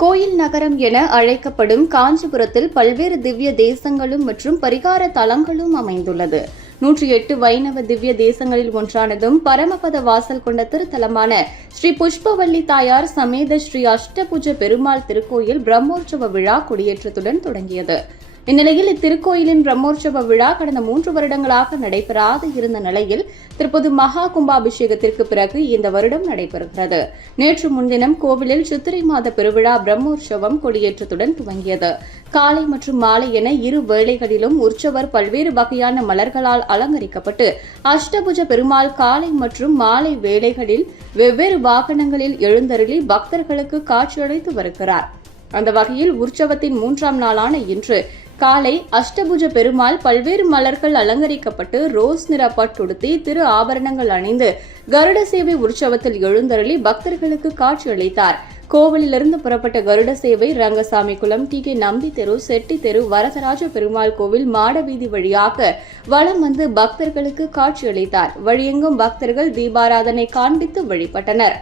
கோயில் நகரம் என அழைக்கப்படும் காஞ்சிபுரத்தில் பல்வேறு திவ்ய தேசங்களும் மற்றும் பரிகார தலங்களும் அமைந்துள்ளது. 108 வைணவ திவ்ய தேசங்களில் ஒன்றானதும் பரமபத வாசல் கொண்ட திருத்தலமான ஸ்ரீ புஷ்பவல்லி தாயார் சமேத ஸ்ரீ அஷ்டபுஜ பெருமாள் திருக்கோயில் பிரம்மோற்சவ விழா கொடியேற்றத்துடன் தொடங்கியது. இந்நிலையில் இத்திருக்கோயிலின் பிரம்மோற்சவ விழா கடந்த 3 வருடங்களாக நடைபெறாது இருந்த நிலையில் தற்போது மகா கும்பாபிஷேகத்திற்கு பிறகு இந்த வருடம் நடைபெறுகிறது. நேற்று முன்தினம் கோவிலில் சித்திரை மாத பெருவிழா பிரம்மோற்சவம் கொடியேற்றத்துடன் துவங்கியது. காலை மற்றும் மாலை என இரு வேளைகளிலும் உற்சவர் பல்வேறு வகையான மலர்களால் அலங்கரிக்கப்பட்டு அஷ்டபுஜ பெருமாள் காலை மற்றும் மாலை வேளைகளில் வெவ்வேறு வாகனங்களில் எழுந்தருளி பக்தர்களுக்கு காட்சியளித்து வருகிறார். அந்த வகையில் உற்சவத்தின் 3ஆம் நாளான இன்று காலை அஷ்டபுஜ பெருமாள் பல்வேறு மலர்கள் அலங்கரிக்கப்பட்டு ரோஸ் நிற பட்டுடுத்தி திரு ஆபரணங்கள் அணிந்து கருட சேவை உற்சவத்தில் எழுந்தருளி பக்தர்களுக்கு காட்சியளித்தார். கோவிலிலிருந்து புறப்பட்ட கருட சேவை ரங்கசாமி குளம், டி. கே. நம்பி தெரு, செட்டி தெரு, வரதராஜ பெருமாள் கோவில் மாடவீதி வழியாக வலம் வந்து பக்தர்களுக்கு காட்சியளித்தார். வழியெங்கும் பக்தர்கள் தீபாராதனை காண்பித்து வழிபட்டனர்.